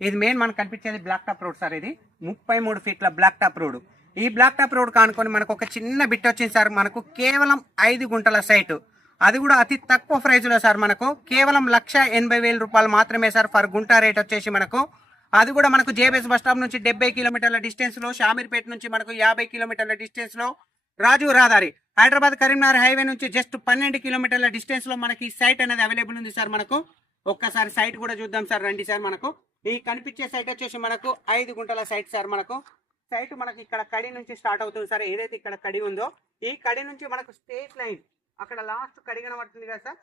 ఇది మెయిన్ మనకు కనిపించేది బ్లాక్ టాప్ రోడ్ సార్. ఇది 33 ఫీట్ల బ్లాక్ టాప్ రోడ్. ఈ బ్లాక్ టాప్ రోడ్ కానుకొని మనకు ఒక చిన్న బిట్ వచ్చింది సార్. మనకు కేవలం 5 గుంటల సైటు, అది కూడా అతి తక్కువ ప్రైజ్లో సార్. మనకు కేవలం 1,80,000 రూపాయలు మాత్రమే సార్ పర్ గుంట రేట్ వచ్చేసి మనకు. అది కూడా మనకు జేబీఎస్ బస్ స్టాప్ నుంచి 70 కిలోమీటర్ల డిస్టెన్స్లో, షామీర్పేట నుంచి మనకు 50 కిలోమీటర్ల డిస్టెన్స్లో, రాజు రహదారి హైదరాబాద్ కరీంనగర్ హైవే నుంచి జస్ట్ 12 కిలోమీటర్ల డిస్టెన్స్లో మనకి ఈ సైట్ అనేది అవైలబుల్ ఉంది సార్. మనకు ఒక్కసారి సైట్ కూడా చూద్దాం సార్, రండి సార్. మనకు ఈ కనిపించే సైట్ వచ్చేసి మనకు 5 గుంటల సైట్ సార్. మనకు సైట్ మనకి ఇక్కడ కడి నుంచి స్టార్ట్ అవుతుంది సార్. ఏదైతే ఇక్కడ కడి ఉందో ఈ కడి నుంచి మనకు స్ట్రేట్ లైన్ అక్కడ లాస్ట్ కడి కనబడుతుంది కదా సార్.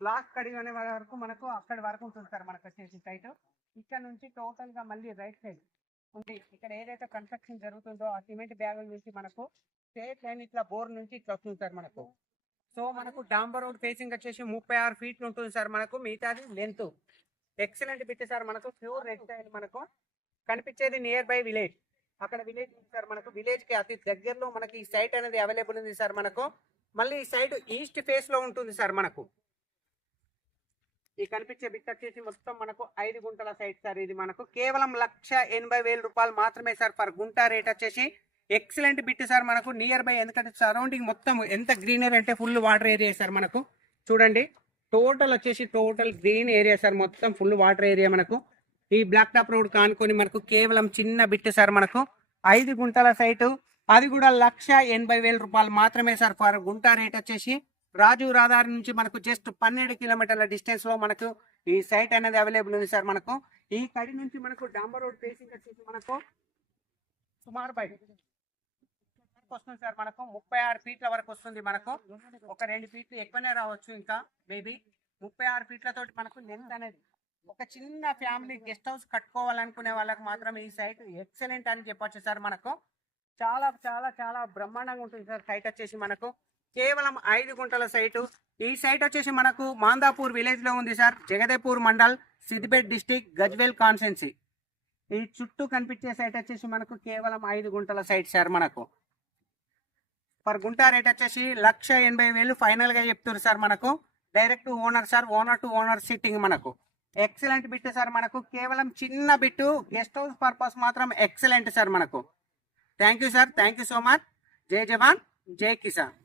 లాస్ట్ కడి అనే వరకు మనకు అక్కడి వరకు ఉంటుంది సార్. మనకు వచ్చేసి సైట్ ఇక్కడ నుంచి టోటల్ గా మళ్ళీ రైట్ సైడ్ ఉంది. ఇక్కడ ఏదైతే కన్స్ట్రక్షన్ జరుగుతుందో ఆ సిమెంట్ బ్యాగుల నుంచి మనకు స్ట్రేట్ లైన్ ఇట్లా బోర్ నుంచి ఇట్లా వస్తుంది సార్ మనకు. సో మనకు డాంబర్ రోడ్ ఫేసింగ్ వచ్చేసి 36 ఫీట్లు ఉంటుంది సార్. మనకు మిగతాది లెంత్ ఎక్సలెంట్ బిట్ సార్. మనకు ప్యూర్ రెడ్ స్టైల్ మనకు కనిపించేది నియర్ బై విలేజ్. అక్కడ విలేజ్ సార్. మనకు విలేజ్ కి అతి దగ్గరలో మనకి ఈ సైట్ అనేది అవైలబుల్ ఉంది సార్. మనకు మళ్ళీ ఈ సైట్ ఈస్ట్ ఫేస్ లో ఉంటుంది సార్. మనకు ఈ కనిపించే బిట్ వచ్చేసి మొత్తం మనకు 5 గుంటల సైట్ సార్. ఇది మనకు కేవలం 1,80,000 రూపాయలు మాత్రమే సార్ పర్ గుంట రేట్ వచ్చేసి. Excellent bit sir. మనకు నియర్ బై, ఎందుకంటే సరౌండింగ్ మొత్తం ఎంత గ్రీనరీ అంటే ఫుల్ వాటర్ ఏరియా సార్. మనకు చూడండి టోటల్ వచ్చేసి టోటల్ గ్రీన్ ఏరియా సార్. మొత్తం ఫుల్ వాటర్ ఏరియా. మనకు ఈ బ్లాక్ టాప్ రోడ్ కానుకొని మనకు కేవలం చిన్న బిట్ సార్. మనకు 5 గుంటల సైటు, అది కూడా 1,80,000 రూపాయలు మాత్రమే సార్ పర్ గుంట రేట్ వచ్చేసి. రాజు రహదారి నుంచి మనకు జస్ట్ 12 కిలోమీటర్ల డిస్టెన్స్ లో మనకు ఈ సైట్ అనేది అవైలబుల్ ఉంది సార్. మనకు ఈ కడి నుంచి మనకు డాంబర్ రోడ్ ఫేసింగ్ వచ్చేసి మనకు సుమారు వస్తుంది సార్. మనకు 36 ఫీట్ల వరకు వస్తుంది. మనకు ఒక 2 ఫీట్లు ఎక్కువనే రావచ్చు ఇంకా మేబీ. 36 ఫీట్లతోటి మనకు లెంత్ అనేది ఒక చిన్న ఫ్యామిలీ గెస్ట్ హౌస్ కట్టుకోవాలనుకునే వాళ్ళకి మాత్రం ఈ సైట్ ఎక్సలెంట్ అని చెప్పొచ్చు సార్. మనకు చాలా చాలా చాలా బ్రహ్మాండంగా ఉంటుంది సార్ సైట్ వచ్చేసి. మనకు కేవలం 5 గుంటల సైటు. ఈ సైట్ వచ్చేసి మనకు మాందాపూర్ విలేజ్ లో ఉంది sir. Jagdevpur mandal, Siddipet district, Gajwel constituency. ఈ చుట్టూ కనిపించే సైట్ వచ్చేసి మనకు కేవలం 5 గుంటల సైట్ సార్. మనకు పర్ గుంట రేట్ వచ్చేసి 1,80,000 ఫైనల్ గా చెప్తున్నారు సార్. మనకు direct owner sir, owner to owner sitting. మనకు ఎక్సలెంట్ బిట్ సార్. మనకు కేవలం చిన్న బిట్, గెస్ట్ హౌస్ పర్పస్ మాత్రం ఎక్సలెంట్ సార్. మనకు thank you sir, thank you so much. జై జవాన్, జై కిసాన్.